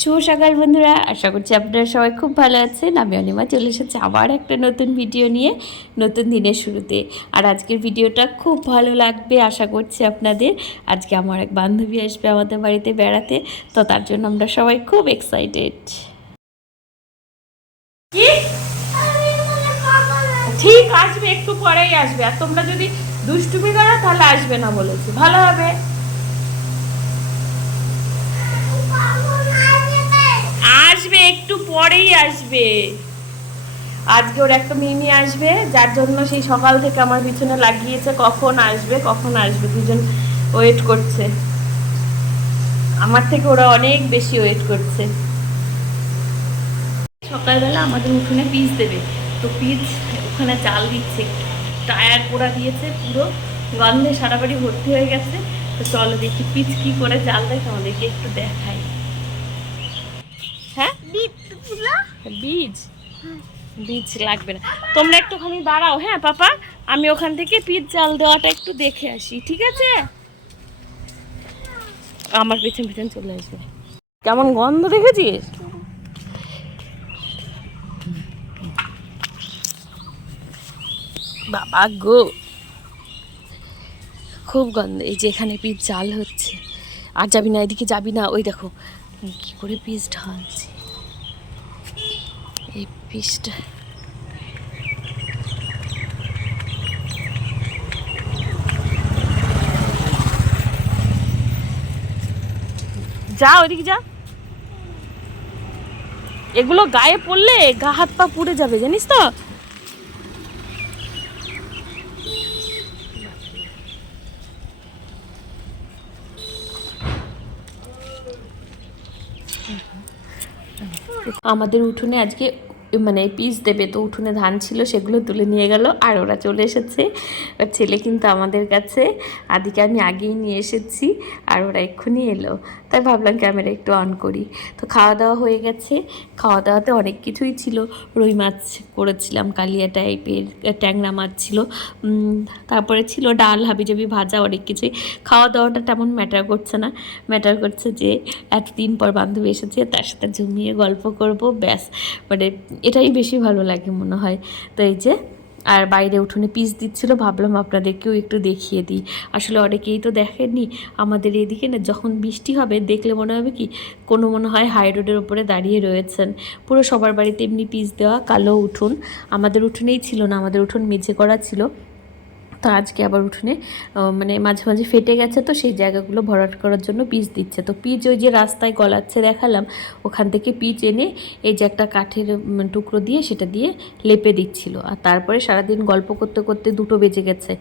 শুভ সকাল বন্ধুরা, আশা করছি আপনারা সবাই খুব ভালো আছেন। আমি অনিমা চলে এসেছি আবার একটা নতুন ভিডিও নিয়ে, নতুন দিনের শুরুতে। আর আজকের ভিডিওটা খুব ভালো লাগবে আশা করছি আপনাদের। আজকে আমার এক বান্ধবী আসবে আমাদের বাড়িতে বেড়াতে, তো তার জন্য আমরা সবাই খুব এক্সাইটেড। কি ঠিক আসবে, একটু পরেই আসবে। আর তোমরা যদি দুষ্টুমি করো তাহলে আসবে না বলেছি, ভালো হবে। আসবে, একটু পরেই আসবে। আজকে ওর একটা মিমি আসবে, যার জন্য সেই সকাল থেকে আমার পিছনে লাগিয়েছে কখন আসবে কখন আসবে। দুজন ওয়েট করছে, আমার থেকে ওরা অনেক বেশি ওয়েট করছে। সকালবেলা আমাদের উঠোনে পিচ দেবে, তো পিচ ওখানে জাল দিচ্ছে, টায়ার পোড়া দিয়েছে, পুরো গন্ধে সারা বাড়ি ভর্তি হয়ে গেছে। তো চলো দেখি পিচ কি করে জাল দেয়, তোমাদেরকে একটু দেখাই। হ্যাঁ বীজ বীজ লাগবে না, তোমরা একটুখানি দাঁড়াও। হ্যাঁ পাপা, আমি ওখান থেকে পিচ জাল দেওয়াটা একটু দেখে আসি, ঠিক আছে? আমার পেছন পেছন চলে আসবে। কেমন গন্ধ দেখেছিস? বাবা গো, খুব গন্ধ। এই যে এখানে পিচ জাল হচ্ছে। আর যাবি না, এদিকে যাবি না। ওই দেখো কি করে পিচ ঢালছে, এই পিচটা। যা ওইদিকে যা, এগুলো গায়ে পড়লে গা হাত পা পুড়ে যাবে, জানিস তো। আমাদের উঠোনে আজকে মানে পিস দেবে, তো উঠোনে ধান ছিল সেগুলো তুলে নিয়ে গেল। আর ওরা চলে এসেছে, ওর ছেলে কিন্তু আমাদের কাছে। আদিকে আমি আগেই নিয়ে এসেছি, আর ওরা এক্ষুনি এলো, তাই ভাবলাম ক্যামেরা একটু অন করি। তো খাওয়া দাওয়া হয়ে গেছে। খাওয়া দাওয়াতে অনেক কিছুই ছিল। রুই মাছ করেছিলাম, কালিয়া টাইপের, ট্যাংরা মাছ ছিল, তারপরে ছিল ডাল, হাবিজাবি ভাজা, অনেক কিছুই। খাওয়া দাওয়াটা তেমন ম্যাটার করছে না, ম্যাটার করছে যে এতদিন পর বান্ধবী এসেছে, তার সাথে জমিয়ে গল্প করব, ব্যাস। মানে এটাই বেশি ভালো লাগে মনে হয়। তো এই যে, আর বাইরে উঠোনে পিচ দিচ্ছিল, ভাবলাম আপনাদেরকেও একটু দেখিয়ে দিই। আসলে অনেকেই তো দেখেননি আমাদের এদিকে না, যখন বৃষ্টি হবে দেখলে মনে হবে কি কোনো মনে হয় হাই রোডের ওপরে দাঁড়িয়ে রয়েছেন। পুরো সবার বাড়িতে এমনি পিচ দেওয়া, কালো উঠোন। আমাদের উঠোনেই ছিল না, আমাদের উঠোন মেঝে করা ছিল। তো আজকে আবার উঠোনে মানে মাঝে মাঝে ফেটে গেছে, তো সেই জায়গাগুলো ভরাট করার জন্য পিচ দিচ্ছে। তো পিচ ওই যে রাস্তায় গলাচ্ছে দেখালাম, ওখান থেকে পিচ এনে এই যে একটা কাঠের টুকরো দিয়ে সেটা দিয়ে লেপে দিচ্ছিল। আর তারপরে সারাদিন গল্প করতে করতে 2টো বেজে গেছে।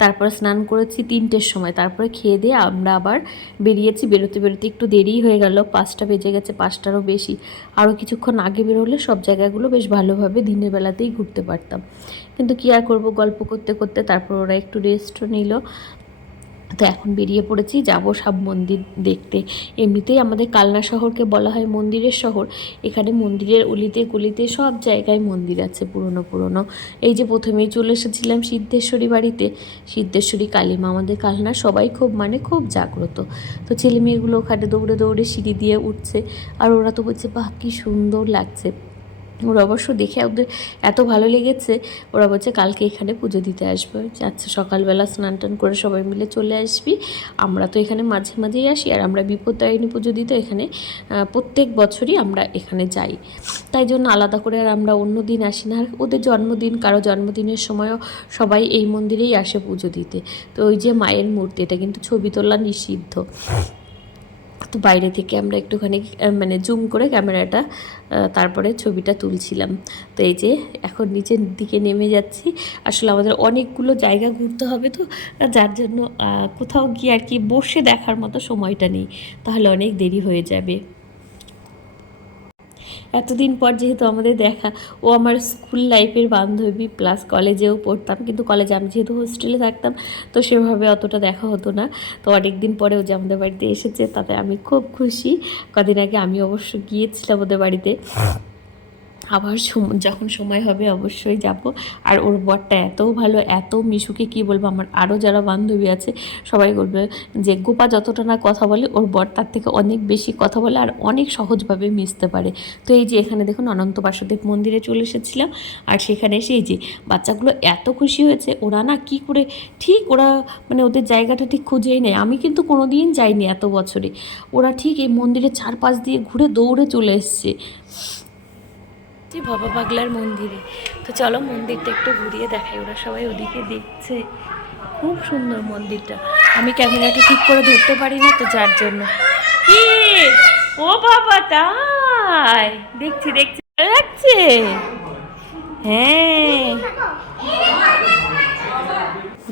তারপরে স্নান করেছি 3টের সময়, তারপরে খেয়ে দিয়ে আমরা আবার বেরিয়েছি। বেরোতে বেরোতে একটু দেরিই হয়ে গেল, 5টা বেজে গেছে, 5টারও বেশি। আরও কিছুক্ষণ আগে বেরোলে সব জায়গাগুলো বেশ ভালোভাবে দিনের বেলাতেই ঘুরতে পারতাম, কিন্তু কী আর করবো, গল্প করতে করতে। তারপর ওরা একটু রেস্টও নিল। তো এখন বেরিয়ে পড়েছি, যাব সব মন্দির দেখতে। এমনিতেই আমাদের কালনা শহরকে বলা হয় মন্দিরের শহর। এখানে মন্দিরের অলিতে গলিতে সব জায়গায় মন্দির আছে, পুরনো পুরনো। এই যে প্রথমেই চলে এসেছিলাম সিদ্ধেশ্বরী বাড়িতে, সিদ্ধেশ্বরী কালীমা আমাদের কালনা সবাই খুব মানে খুব জাগ্রত। তো ছেলে মেয়েগুলো ওখানে দৌড়ে দৌড়ে সিঁড়ি দিয়ে উঠছে, আর ওরা তো বলছে বাহ কী সুন্দর লাগছে। ওরা অবশ্য দেখে ওদের এত ভালো লেগেছে, ওরা বলছে কালকে এখানে পুজো দিতে আসবে। আচ্ছা সকালবেলা স্নান টান করে সবাই মিলে চলে আসবি। আমরা তো এখানে মাঝে মাঝেই আসি, আর আমরা বিপত্তারিণী পুজো দিতে এখানে প্রত্যেক বছরই আমরা এখানে যাই। তাই জন্য আলাদা করে আর আমরা অন্য দিন আসি না। আর ওদের জন্মদিন, কারো জন্মদিনের সময়ও সবাই এই মন্দিরেই আসে পুজো দিতে। তো ওই যে মায়ের মূর্তি, এটা কিন্তু ছবি তোলা নিষিদ্ধ। তো বাইরে থেকে আমরা একটুখানি মানে জুম করে ক্যামেরাটা তারপরে ছবিটা তুলছিলাম। তো এই যে এখন নিচের দিকে নেমে যাচ্ছি। আসলে আমাদের অনেকগুলো জায়গা ঘুরতে হবে, তো যার জন্য কোথাও গিয়ে আর কি বসে দেখার মতো সময়টা নেই, তাহলে অনেক দেরি হয়ে যাবে। এতদিন পর যেহেতু আমাদের দেখা, ও আমার স্কুল লাইফের বান্ধবী, প্লাস কলেজেও পড়তাম, কিন্তু কলেজে আমি যেহেতু হোস্টেলে থাকতাম তো সেভাবে অতটা দেখা হতো না। তো অনেক দিন পরে ও যে আমাদের বাড়িতে এসেছে, তাতে আমি খুব খুশি। কদিন আগে আমি অবশ্য গিয়েছিলাম ওদের বাড়িতে, আবার যখন সময় হবে অবশ্যই যাব। আর ওর বরটা এত ভালো, এত মিশুকে কি বলবো, আমার আরও যারা বান্ধবী আছে সবাই বলবে যে গোপা যতটা না কথা বলে ওর বর তার থেকে অনেক বেশি কথা বলে আর অনেক সহজভাবে মিশতে পারে। তো এই যে এখানে দেখুন অনন্ত বাসুদেব মন্দিরে চলে এসেছিলাম, আর সেখানে এসে এই যে বাচ্চাগুলো এত খুশি হয়েছে, ওরা না কি করে ঠিক ওরা মানে ওদের জায়গাটা ঠিক খুঁজেই নেয়। আমি কিন্তু কোনো দিন যাইনি এত বছরে, ওরা ঠিক এই মন্দিরের চারপাশ দিয়ে ঘুরে দৌড়ে চলে এসছে বাবা পাগলার মন্দিরে। তো চলো মন্দিরটা একটু ঘুরিয়ে দেখাই, ওরা সবাই ওদিকে দেখছে। খুব সুন্দর মন্দিরটা, আমি ক্যামেরাটা ঠিক করে ধরতে পারি না তো যার জন্য। কি ও বাবা, তাই দেখছি দেখছি লাগছে। হ্যাঁ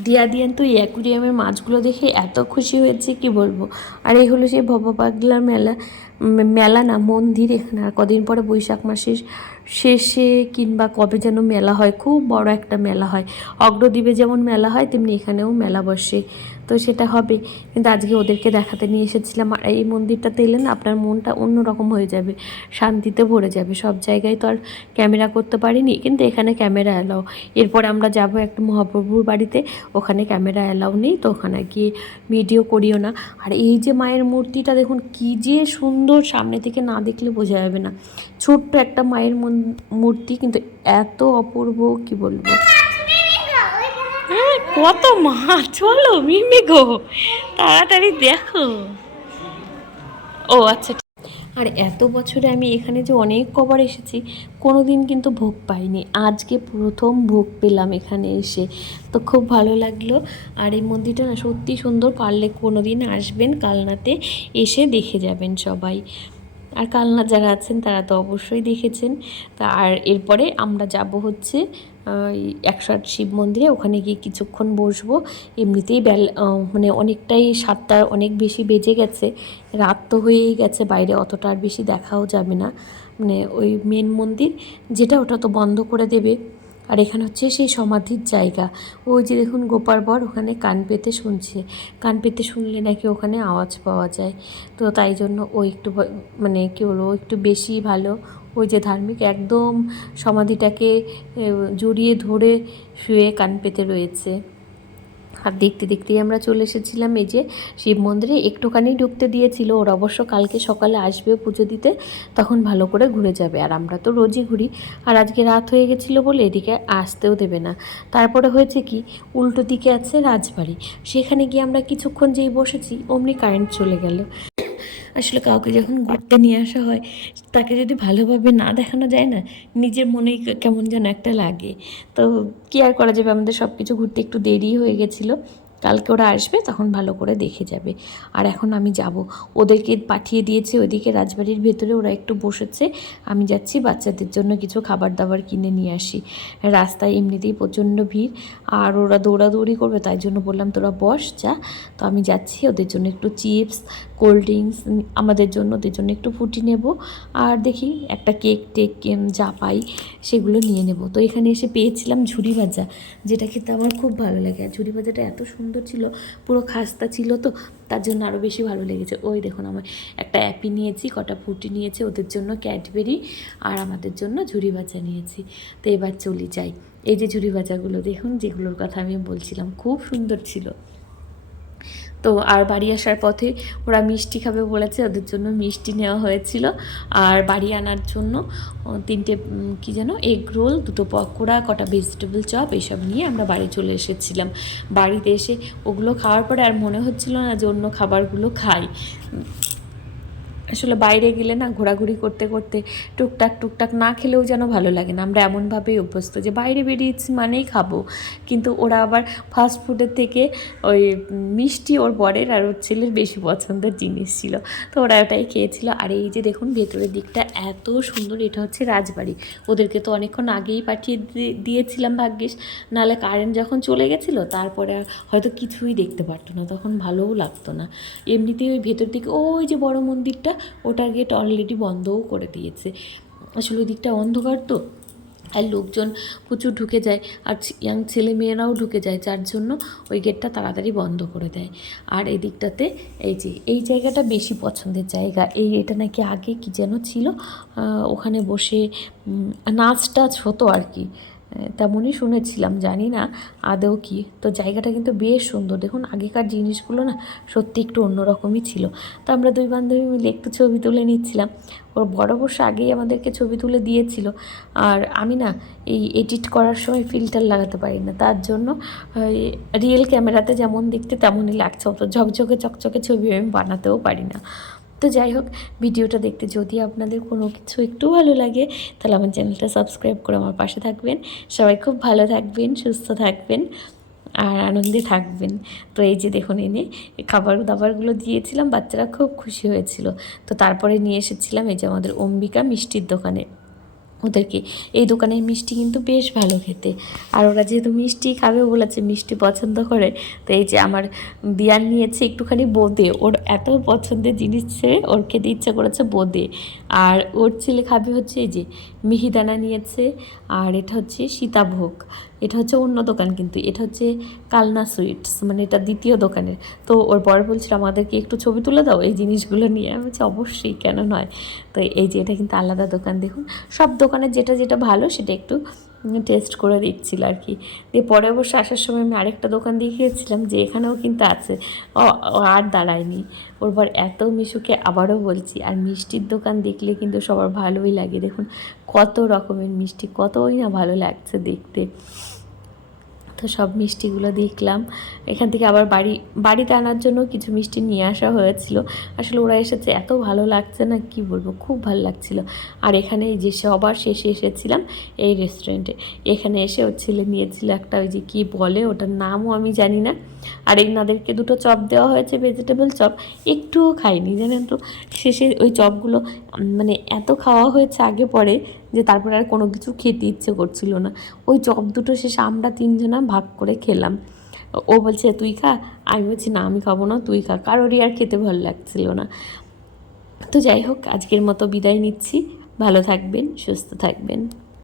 দিয়া দিয়ান তো এই অ্যাকুরিয়ামের মাছগুলো দেখে এত খুশি হয়েছে কি বলবো। আর এই হলো সেই ভবা পাগলার মেলা, মেলা না মন্দির। এখানে আর কদিন পরে বৈশাখ মাসের শেষে কিংবা কবে যেন মেলা হয়, খুব বড় একটা মেলা হয়। অগ্রদ্বীপে যেমন মেলা হয় তেমনি এখানেও মেলা বসে, তো সেটা হবে। কিন্তু আজকে ওদেরকে দেখাতে নিয়ে এসেছিলাম। আর এই মন্দিরটাতে এলে না আপনার মনটা অন্যরকম হয়ে যাবে, শান্তিতে ভরে যাবে। সব জায়গায় তো আর ক্যামেরা করতে পারিনি, কিন্তু এখানে ক্যামেরা অ্যালাও। এরপর আমরা যাব একটা মহাপ্রভুর বাড়িতে, ওখানে ক্যামেরা অ্যালাউ নেই, তো ওখানে গিয়ে ভিডিও করিও না। আর এই যে মায়ের মূর্তিটা দেখুন কি যে সুন্দর, সামনে থেকে না দেখলে বোঝা যাবে না। ছোট্ট একটা মায়ের মূর্তি, কিন্তু এত অপূর্ব কি বলবো। হ্যাঁ কত মাছ, চলো মিমি গো তাড়াতাড়ি দেখো। ও আচ্ছা। আর এত বছরে আমি এখানে যে অনেক কবার এসেছি, কোনো দিন কিন্তু ভোগ পাইনি, আজকে প্রথম ভোগ পেলাম এখানে এসে, তো খুব ভালো লাগলো। আর এই মন্দিরটা না সত্যি সুন্দর, পারলে কোনো দিন আসবেন কালনাতে, এসে দেখে যাবেন সবাই। আর কালনা যারা আছেন তারা তো অবশ্যই দেখেছেন। তা আর এরপরে আমরা যাব হচ্ছে 108 শিব মন্দিরে, ওখানে গিয়ে কিছুক্ষণ বসবো। এমনিতেই মানে অনেকটাই 7টার অনেক বেশি বেজে গেছে, রাত তো হয়েই গেছে, বাইরে অতটা আর বেশি দেখাও যাবে না। মানে ওই মেন মন্দির যেটা, ওটা তো বন্ধ করে দেবে। আর এখানে হচ্ছে সেই সমাধির জায়গা, ওই যে দেখুন গোপার বর ওখানে কান পেতে শুনছে, কান পেতে শুনলে নাকি ওখানে আওয়াজ পাওয়া যায়। তো তাই জন্য ও একটু মানে কী বলবো, একটু বেশি ভালো, ওই যে ধার্মিক, একদম সমাধিটাকে জড়িয়ে ধরে শুয়ে কান পেতে রয়েছে। আর দেখতে দেখতেই আমরা চলে এসেছিলাম এই যে শিব মন্দিরে, একটুখানি ঢুকতে দিয়েছিল। ওর অবশ্য কালকে সকালে আসবে পুজো দিতে, তখন ভালো করে ঘুরে যাবে। আর আমরা তো রোজই ঘুরি, আর আজকে রাত হয়ে গেছিলো বলে এদিকে আসতেও দেবে না। তারপরে হয়েছে কি, উল্টো দিকে আছে রাজবাড়ি, সেখানে গিয়ে আমরা কিছুক্ষণ যেই বসেছি অমনি কারেন্ট চলে গেল। আসলে কাউকে যখন ঘুরতে নিয়ে আসা হয়, তাকে যদি ভালোভাবে না দেখানো যায় না, নিজের মনেই কেমন যেন একটা লাগে। তো কী আর করা যাবে, আমাদের সব কিছু ঘুরতে একটু দেরি হয়ে গেছিলো। কালকে ওরা আসবে তখন ভালো করে দেখে যাবে। আর এখন আমি যাব, ওদেরকে পাঠিয়ে দিয়েছি ওইদিকে রাজবাড়ির ভেতরে, ওরা একটু বসেছে। আমি যাচ্ছি বাচ্চাদের জন্য কিছু খাবার দাবার কিনে নিয়ে আসি। রাস্তায় এমনিতেই প্রচণ্ড ভিড়, আর ওরা দৌড়াদৌড়ি করবে, তাই জন্য বললাম তোরা বস যা। তো আমি যাচ্ছি, ওদের জন্য একটু চিপস, কোল্ড ড্রিঙ্কস, আমাদের জন্য, ওদের জন্য একটু ফুটি নেব, আর দেখি একটা কেক টেক যা পাই সেগুলো নিয়ে নেব। তো এখানে এসে পেয়েছিলাম ঝুরি ভাজা, যেটা খেতে আমার খুব ভালো লাগে। আর ঝুরি ভাজাটা এত সুন্দর ছিল, পুরো খাস্তা ছিল, তো তার জন্য আরও বেশি ভালো লেগেছে। ওই দেখুন আমার একটা অ্যাপি নিয়েছি, কটা ফুটি নিয়েছি, ওদের জন্য ক্যাডবেরি, আর আমাদের জন্য ঝুরি ভাজা নিয়েছি। তো এবার চলে যাই। এই যে ঝুরি ভাজাগুলো দেখুন, যেগুলোর কথা আমি বলছিলাম, খুব সুন্দর ছিল। তো আর বাড়ি আসার পথে ওরা মিষ্টি খাবে বলেছে, ওদের জন্য মিষ্টি নেওয়া হয়েছিল। আর বাড়ি আনার জন্য 3টে কী যেন এগ রোল, 2টো পকোড়া, কটা ভেজিটেবল চপ, এইসব নিয়ে আমরা বাড়ি চলে এসেছিলাম। বাড়িতে এসে ওগুলো খাওয়ার পরে আর মনে হচ্ছিল না যে অন্য খাবারগুলো খাই। আসলে বাইরে গেলে না ঘোরাঘুরি করতে করতে টুকটাক টুকটাক না খেলেও যেন ভালো লাগে না। আমরা এমনভাবেই অভ্যস্ত যে বাইরে বেরিয়েছি মানেই খাবো, কিন্তু ওরা আবার ফাস্ট ফুডের থেকে ওই মিষ্টি ওর বরের আর ওর ছেলের বেশি পছন্দের জিনিস ছিল, তো ওরা ওটাই খেয়েছিল। আর এই যে দেখুন ভেতরের দিকটা এত সুন্দর, এটা হচ্ছে রাজবাড়ি। ওদেরকে তো অনেকক্ষণ আগেই পাঠিয়ে দিয়েছিলাম ভাগ্যিস, নাহলে কারেন্ট যখন চলে গেছিলো তারপরে হয়তো কিছুই দেখতে পারতো না, তখন ভালোও লাগতো না। এমনিতেই ওই ভেতর দিকে ওই যে বড় মন্দিরটা, ওটার গেট অলরেডি বন্ধও করে দিয়েছে। আসলে ওই দিকটা অন্ধকার তো, আর লোকজন প্রচুর ঢুকে যায়, আর ইয়াং ছেলে মেয়েরাও ঢুকে যায়, যার জন্য ওই গেটটা তাড়াতাড়ি বন্ধ করে দেয়। আর এই দিকটাতে এই জায়গাটা বেশি পছন্দের জায়গা। এটা নাকি আগে কি যেন ছিল, ওখানে বসে নাচ টাচ হতো আর কি, তেমনই শুনেছিলাম, জানি না আদৌ কি। তো জায়গাটা কিন্তু বেশ সুন্দর, দেখুন আগেকার জিনিসগুলো না সত্যি একটু অন্যরকমই ছিল। তো আমরা দুই বান্ধবী মিলে একটু ছবি তুলে নিচ্ছিলাম। ওর বড় অবশ্য আগেই আমাদেরকে ছবি তুলে দিয়েছিল, আর আমি না এই এডিট করার সময় ফিল্টার লাগাতে পারি না, তার জন্য রিয়েল ক্যামেরাতে যেমন দেখতে তেমনই লাগছে, অত ঝকঝকে চকচকে ছবি আমি বানাতেও পারি না। তো যাই হোক, ভিডিওটা দেখতে যদি আপনাদের কোনো কিছু একটু ভালো লাগে তাহলে আমার চ্যানেলটা সাবস্ক্রাইব করে আমার পাশে থাকবেন। সবাই খুব ভালো থাকবেন, সুস্থ থাকবেন আর আনন্দে থাকবেন। তো এই যে দেখুন এনে খাবার দাবারগুলো দিয়েছিলাম, বাচ্চারা খুব খুশি হয়েছিল। তো তারপরে নিয়ে এসেছিলাম এই যে আমাদের অম্বিকা মিষ্টির দোকানে ওদেরকে। এই দোকানের মিষ্টি কিন্তু বেশ ভালো খেতে, আর ওরা যেহেতু মিষ্টি খাবে বলেছে, মিষ্টি পছন্দ করে, তো এই যে আমার বিয়ান নিয়েছে একটুখানি বোঁদে, ওর এত পছন্দের জিনিস ছেড়ে ওর খেতে ইচ্ছা করেছে বোঁদে। আর ওর ছেলে খাবে হচ্ছে এই যে মিহিদানা নিয়েছে, আর এটা হচ্ছে সীতাভোগ, এটা হচ্ছে অন্য দোকান, কিন্তু এটা হচ্ছে কালনা সুইটস, মানে এটা দ্বিতীয় দোকানের। তো ওর বর বলছিল আমাদেরকে একটু ছবি তুলে দাও এই জিনিসগুলো নিয়ে, আমি বলছি অবশ্যই, কেন নয়। তো এই যে এটা কিন্তু আলাদা দোকান, দেখুন সব দোকানের যেটা যেটা ভালো সেটা একটু টেস্ট করে দিচ্ছিল আর কি। দিয়ে পরে অবশ্য আসার সময় আমি আরেকটা দোকান দেখিয়েছিলাম যে এখানেও কিন্তু আছে, ও আর দাঁড়ায়নি। ওর পর এত মিশুকে আবারও বলছি, আর মিষ্টির দোকান দেখলে কিন্তু সবার ভালোই লাগে, দেখুন কত রকমের মিষ্টি, কতই না ভালো লাগছে দেখতে। তো সব মিষ্টিগুলো দেখলাম, এখান থেকে আবার বাড়িতে আনার জন্য কিছু মিষ্টি নিয়ে আসা হয়েছিল। আসলে ওরা এসেছে, এত ভালো লাগছে না কি বলবো, খুব ভালো লাগছিল। আর এখানে যে সবার শেষে এসেছিলাম এই রেস্টুরেন্টে, এখানে এসে ওর ছেলে নিয়েছিল একটা ওই যে কী বলে ওটার নামও আমি জানি না, আর এনাদেরকে দুটো চপ দেওয়া হয়েছে, ভেজিটেবল চপ, একটুও খাইনি জানেন তো। শেষে ওই চপগুলো মানে এত খাওয়া হয়েছে আগে পরে যে তারপরে আর কোনো কিছু খেতে ইচ্ছে করছিল না। ওই চপ দুটো শেষে আমরা তিনজনা ভাগ করে খেলাম। ও বলছে তুই খা, আমি বলছি না আমি খাবো না, তুই খা, কারোরই আর খেতে ভালো লাগছিল না। তো যাই হোক, আজকের মতো বিদায় নিচ্ছি, ভালো থাকবেন, সুস্থ থাকবেন।